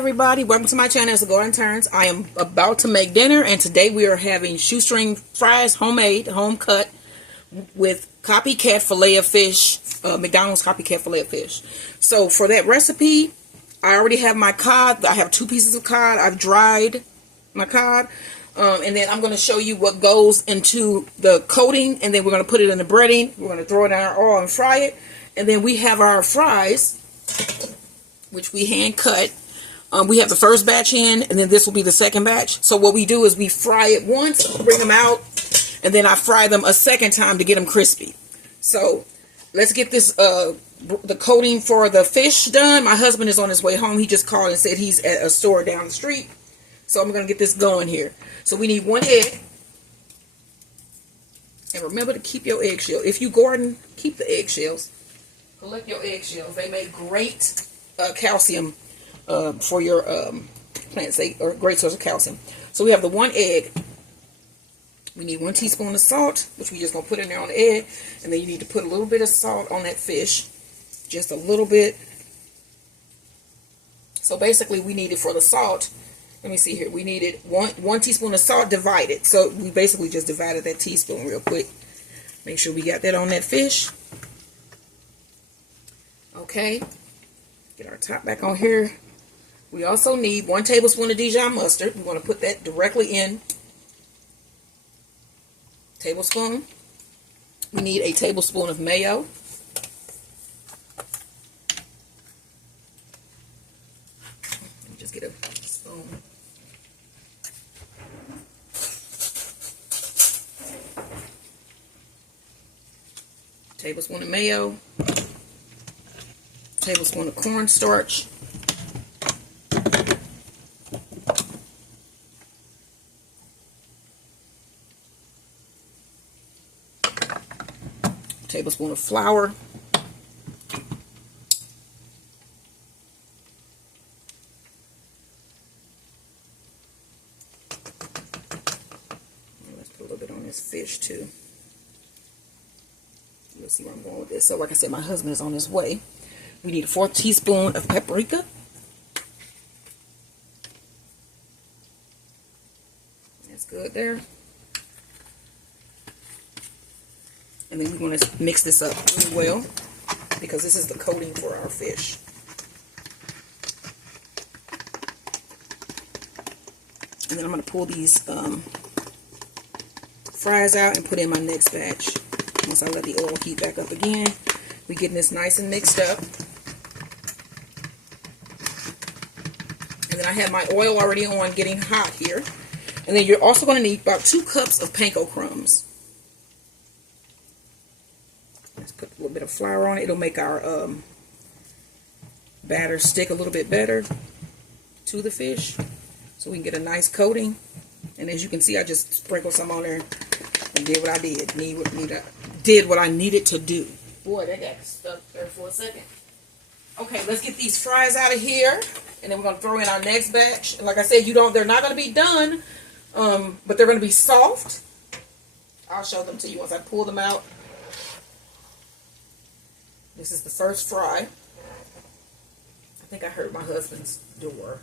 everybody, welcome to my channel. It's Garden Turns. I am about to make dinner, and today we are having shoestring fries, homemade, home cut, with Copycat Fillet of Fish, McDonald's Copycat Fillet of Fish. So for that recipe, I already have my cod. I have 2 pieces of cod. I've dried my cod, and then I'm going to show you what goes into the coating, and then we're going to put it in the breading. We're going to throw it in our oil and fry it, and then we have our fries, which we hand cut. We have the first batch in, and then this will be the second batch. So what we do is we fry it once, bring them out, and then I fry them a second time to get them crispy. So let's get this the coating for the fish done. My husband is on his way home. He just called and said he's at a store down the street. So I'm going to get this going here. So we need 1 egg. And remember to keep your eggshell. If you garden, keep the eggshells. Collect your eggshells. They make great calcium for your plants. They are a great source of calcium. So we have the 1 egg. We need 1 teaspoon of salt, which we just going to put in there on the egg. And then you need to put a little bit of salt on that fish. Just a little bit. So basically we needed for the salt, let me see here, we needed one teaspoon of salt divided. So we basically just divided that teaspoon real quick. Make sure we got that on that fish. Okay. Get our top back on here. We also need 1 tablespoon of Dijon mustard. We want to put that directly in. Tablespoon. We need a tablespoon of mayo. Let me just get a spoon. Tablespoon of mayo. Tablespoon of cornstarch. Tablespoon of flour. Let's put a little bit on this fish too. Let's see where I'm going with this. So like I said, my husband is on his way. We need a 4th teaspoon of paprika. That's good there. And then we want to mix this up really well, because this is the coating for our fish. And then I'm going to pull these fries out and put in my next batch. Once I let the oil heat back up again, we're getting this nice and mixed up. And then I have my oil already on, getting hot here. And then you're also going to need about 2 cups of Panko crumbs. Let's put a little bit of flour on it. It'll make our batter stick a little bit better to the fish, so we can get a nice coating. And as you can see, I just sprinkled some on there and did what I did. Did what I needed to do. Boy, that got stuck there for a second. Okay, let's get these fries out of here, and then we're gonna throw in our next batch. And like I said, they're not gonna be done, but they're gonna be soft. I'll show them to you once I pull them out. This is the first fry. I think I heard my husband's door.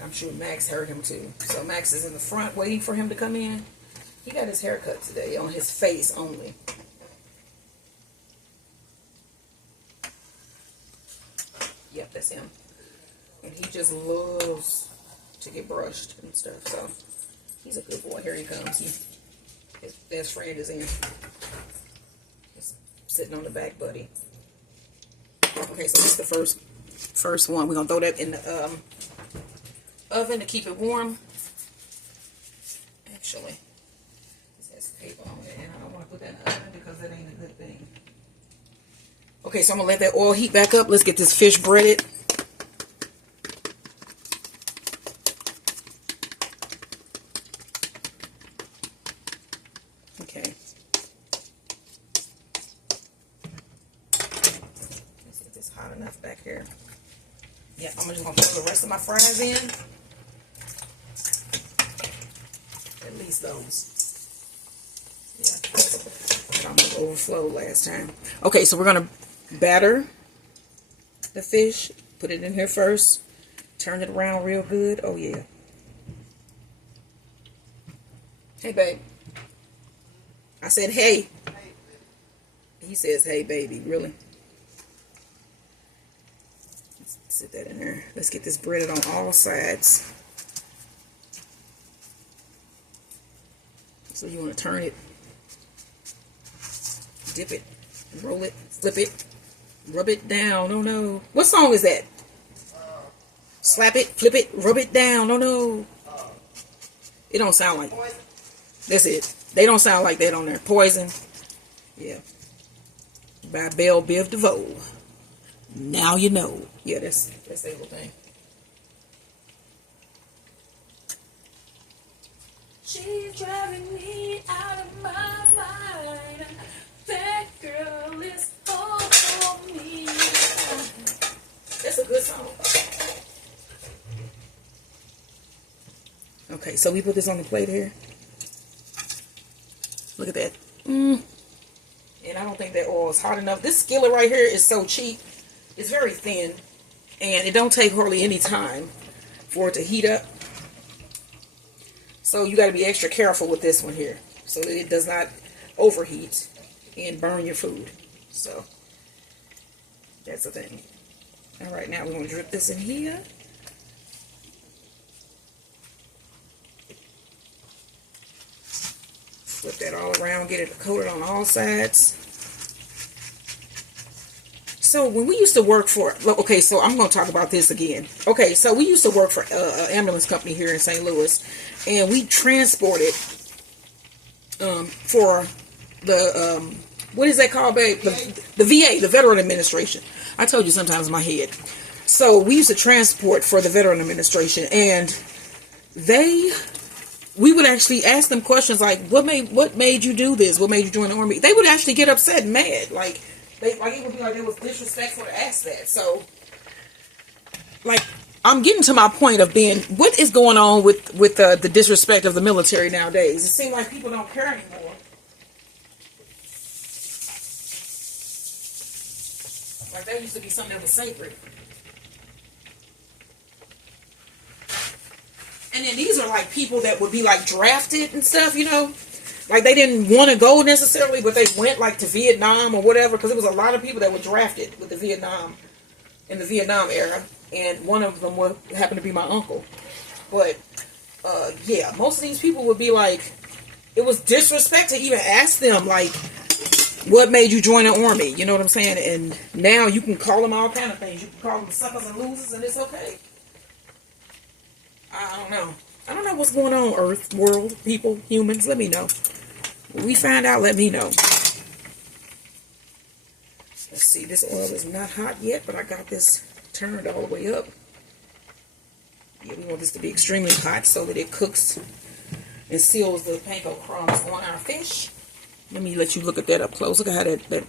I'm sure Max heard him too. So Max is in the front waiting for him to come in. He got his hair cut today, on his face only. Yep, that's him. And he just loves to get brushed and stuff. So he's a good boy. Here he comes. His best friend is in. He's sitting on the back, buddy. Okay, so this is the first one. We're going to throw that in the oven to keep it warm. Actually, this has paper on it, and I don't want to put that in the oven because that ain't a good thing. Okay, so I'm going to let that oil heat back up. Let's get this fish breaded. Okay. Hot enough back here. Yeah, I'm just going to throw the rest of my fries in. At least those. Yeah. I'm going to overflow last time. Okay, so we're going to batter the fish. Put it in here first. Turn it around real good. Oh, yeah. Hey, babe. I said, hey. He says, hey, baby. Really? Let's sit that in there. Let's get this breaded on all sides. So you want to turn it, dip it, roll it, flip it, rub it down. Oh, no. What song is that? Slap it, flip it, rub it down. Oh, no. It don't sound like it. That's it. They don't sound like that on there. Poison. Yeah. By Belle Biv DeVoe. Now you know. Yeah, that's the little thing. She's driving me out of my mind. That girl is all for me. That's a good song. Okay, so we put this on the plate here. Look at that. And I don't think that oil is hot enough. This skillet right here is so cheap. It's very thin. And it don't take hardly any time for it to heat up. So you got to be extra careful with this one here. So that it does not overheat and burn your food. So that's the thing. Alright, now we're going to drip this in here. Flip that all around, get it coated on all sides. So when we used to work for, okay, so I'm going to talk about this again. Okay, so we used to work for an ambulance company here in St. Louis, and we transported for the, what is that called, babe? The VA, the Veteran Administration. I told you sometimes in my head. So we used to transport for the Veteran Administration, and we would actually ask them questions like, what made you do this? What made you join the Army? They would actually get upset and mad. Like it would be like it was disrespectful to ask that. So, like, I'm getting to my point of being, what is going on with the disrespect of the military nowadays? It seems like people don't care anymore. Like, that used to be something that was sacred. And then these are like people that would be like drafted and stuff, you know. Like they didn't want to go necessarily, but they went like to Vietnam or whatever. Because there was a lot of people that were drafted with the Vietnam, in the Vietnam era. And one of them happened to be my uncle. But, yeah, most of these people would be like, it was disrespect to even ask them, like, what made you join the Army? You know what I'm saying? And now you can call them all kind of things. You can call them suckers and losers, and it's okay. I don't know. I don't know what's going on, Earth, world, people, humans. Let me know. When we find out, let me know. Let's see. This oil is not hot yet, but I got this turned all the way up. Yeah, we want this to be extremely hot so that it cooks and seals the panko crumbs on our fish. Let me let you look at that up close. Look at how that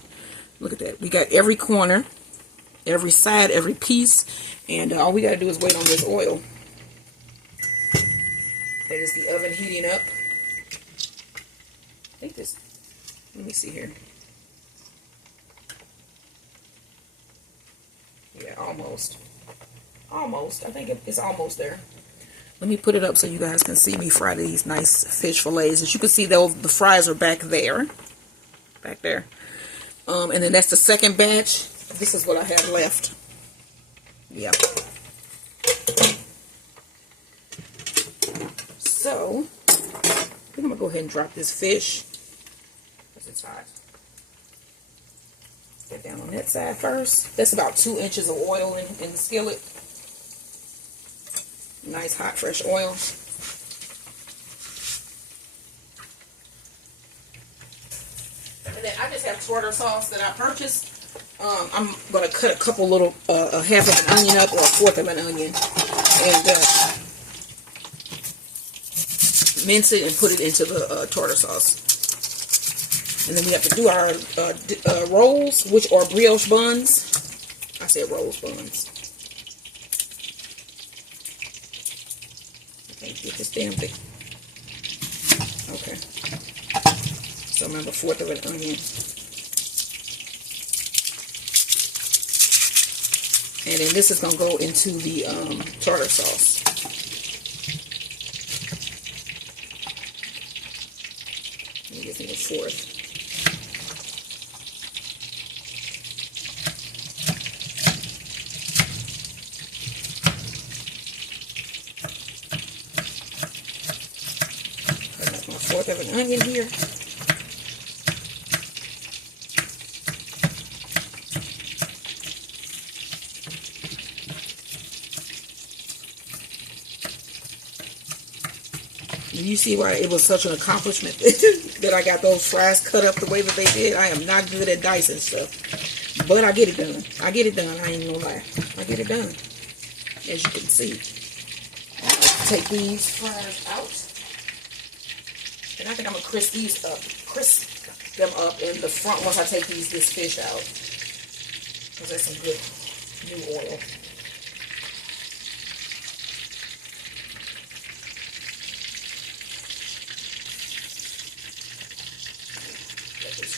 look at that. We got every corner, every side, every piece, and all we got to do is wait on this oil. That is the oven heating up. I think this, let me see here. Yeah, almost. Almost. I think it's almost there. Let me put it up so you guys can see me fry these nice fish fillets. As you can see, though, the fries are back there. Back there. And then that's the second batch. This is what I have left. Yeah. So, I'm going to go ahead and drop this fish. Because it's hot. Get down on that side first. That's about 2 inches of oil in the skillet. Nice hot fresh oil. And then I just have tartar sauce that I purchased. I'm going to cut a couple little, half of an onion up or a fourth of an onion. And mince it and put it into the tartar sauce. And then we have to do our rolls, which are brioche buns. I said rolls, buns. I can't get this damn thing. Okay. So remember, fourth of an onion. And then this is going to go into the tartar sauce. Let me get some fourth. That's my fourth of an onion here. You see why it was such an accomplishment that I got those fries cut up the way that they did. I am not good at dicing stuff, but I get it done. I get it done. I ain't gonna lie. I get it done, as you can see. I'll take these fries out, and I think I'm gonna crisp them up in the front once I take this fish out, because that's some good new oil.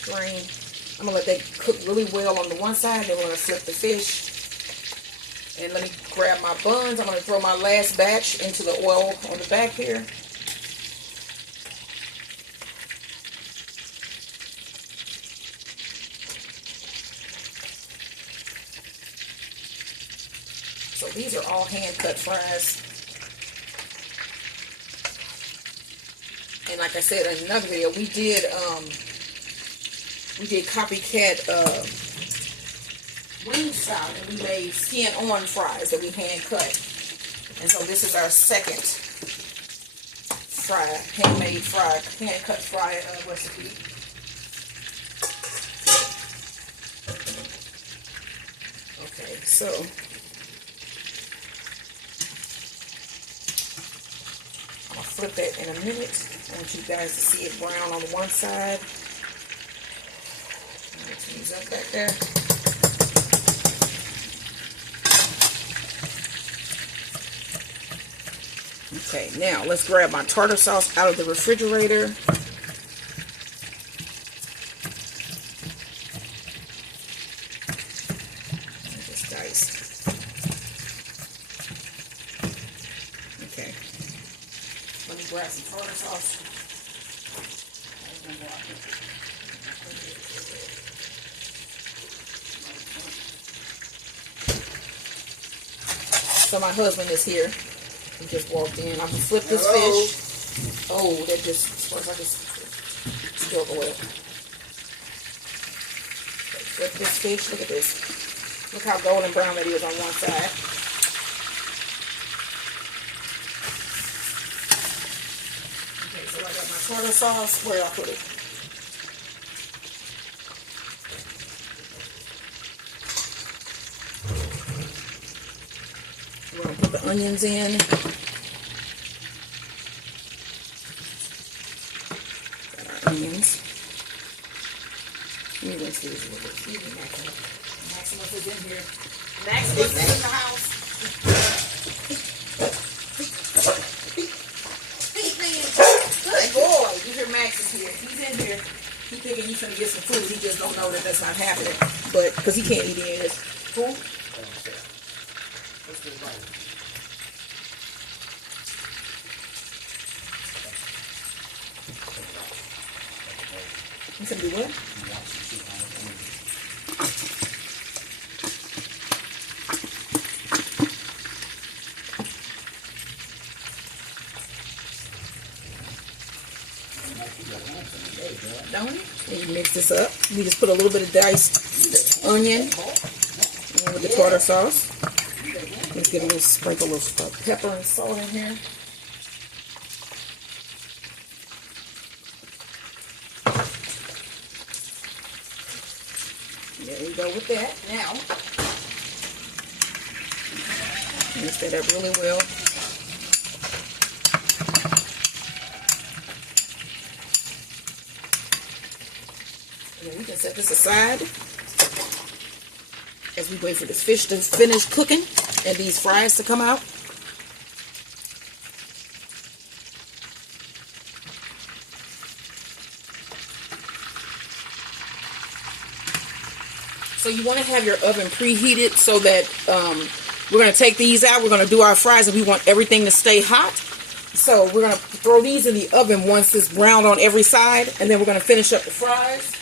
Drain. I'm gonna let that cook really well on the one side. Then we're gonna flip the fish. And let me grab my buns. I'm gonna throw my last batch into the oil on the back here. So these are all hand cut fries. And like I said in another video, we did Copycat wing style, and we made skin on fries that we hand cut. And so this is our second handmade hand cut fry recipe. Okay, so I'll flip that in a minute. I want you guys to see it brown on one side. Mix these up back there. Okay, now let's grab my tartar sauce out of the refrigerator. Just diced. Okay. Let me grab some tartar sauce. So my husband is here. He just walked in. I'm gonna flip this fish. Oh, that just smells like it's spilled oil. Flip this fish. Look at this. Look how golden brown that is on one side. Okay, so I got my tartar sauce. Where do I put it? We're going to put the onions in. Got our onions. Let me rinse these a little bit. Excuse me, Maximus is in here. Maximus is in the house. Good boy. You hear Max is here. He's in here. He's thinking he's going to get some food. He just don't know that that's not happening. But, because he can't eat any of this. Food? You said do what? Don't we? And you mix this up. We just put a little bit of diced onion and with the tartar sauce. Let's get a little sprinkle of pepper and salt in here. There we go with that. Now, mix that up really well. And then we can set this aside as we wait for this fish to finish cooking and these fries to come out. So you want to have your oven preheated so that we're going to take these out. We're going to do our fries, and we want everything to stay hot. So we're going to throw these in the oven once it's browned on every side, and then we're going to finish up the fries.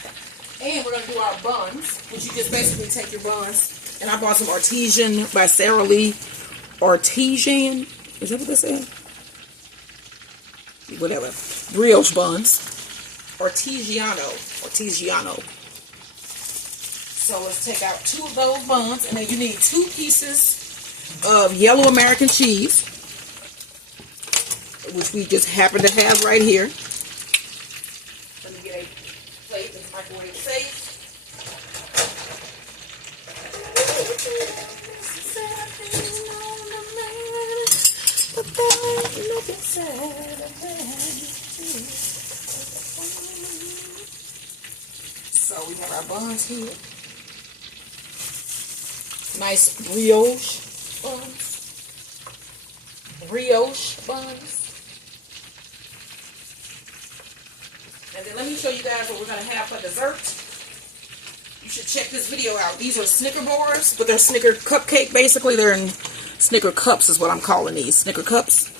And we're going to do our buns, which you just basically take your buns. And I bought some Artesian by Sara Lee. Artesian? Is that what this is? Whatever. Brioche buns. Artesiano. So let's take out 2 of those buns. And then you need 2 pieces of yellow American cheese, which we just happen to have right here. Let me get a plate that's microwave safe. So we have our buns here. Nice brioche buns. And then let me show you guys what we're going to have for dessert. You should check this video out. These are Snicker bars, but they're Snicker cupcake. Basically, they're in Snicker cups is what I'm calling these. Snicker cups.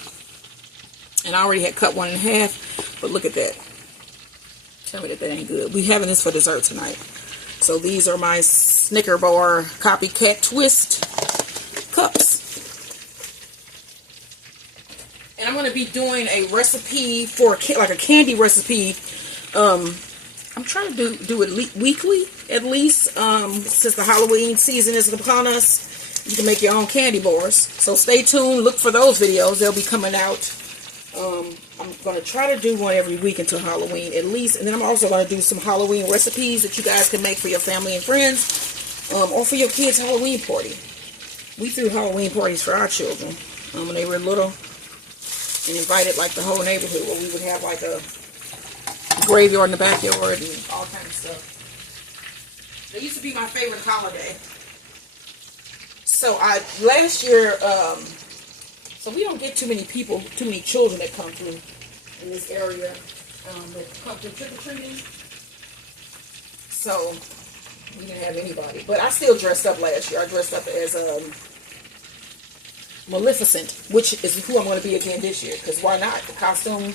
And I already had cut 1 in half, but look at that. Tell me that ain't good. We're having this for dessert tonight. So these are my Snicker bar Copycat twist cups. And I'm going to be doing a recipe for like a candy recipe. I'm trying to do it weekly at least, since the Halloween season is upon us. You can make your own candy bars. So stay tuned. Look for those videos. They'll be coming out. I'm going to try to do one every week until Halloween at least. And then I'm also going to do some Halloween recipes that you guys can make for your family and friends, or for your kids' Halloween party. We threw Halloween parties for our children when they were little, and invited like the whole neighborhood, where we would have like a graveyard in the backyard and all kinds of stuff. They used to be my favorite holiday. So last year, so we don't get too many people, too many children that come through in this area that come to trick-or-treating. So we didn't have anybody. But I still dressed up last year. I dressed up as Maleficent, which is who I'm going to be again this year. Because why not? The costume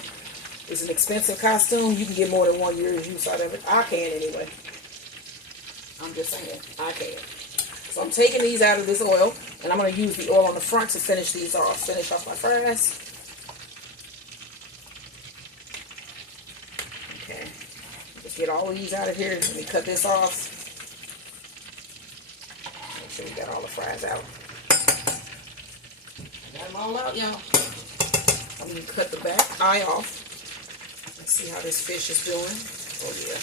is an expensive costume. You can get more than 1 year's use out of it. I can anyway. I'm just saying. I can. So I'm taking these out of this oil, and I'm going to use the oil on the front to finish these off. Finish off my fries. Okay. Just get all of these out of here. Let me cut this off. Make sure we got all the fries out. Got them all out, y'all. I'm going to cut the back eye off. Let's see how this fish is doing. Oh, yeah.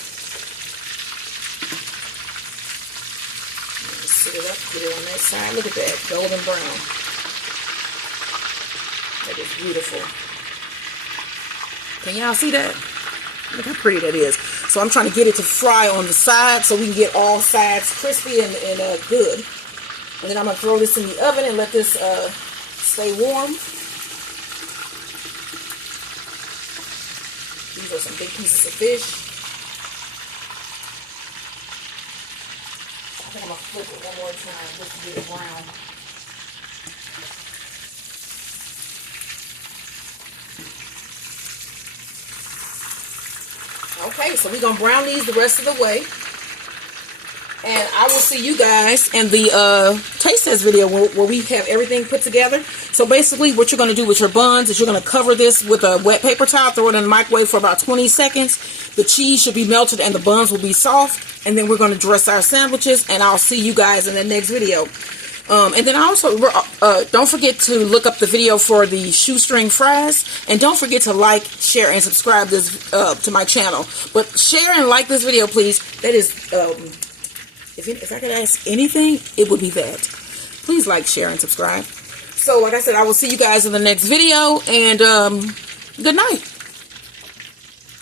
Sit it up, get it on that side. Look at that, golden brown. That is beautiful. Can y'all see that? Look how pretty that is. So I'm trying to get it to fry on the side so we can get all sides crispy and good. And then I'm going to throw this in the oven and let this stay warm. These are some big pieces of fish. I think I'm going to flip it one more time just to get it brown. Okay, so we're going to brown these the rest of the way. And I will see you guys in the taste test video where we have everything put together. So basically what you're going to do with your buns is you're going to cover this with a wet paper towel, throw it in the microwave for about 20 seconds. The cheese should be melted and the buns will be soft. And then we're going to dress our sandwiches, and I'll see you guys in the next video. And then also, don't forget to look up the video for the shoestring fries. And don't forget to like, share, and subscribe this to my channel. But share and like this video, please. That is, if I could ask anything, it would be that. Please like, share, and subscribe. So, like I said, I will see you guys in the next video. And good night.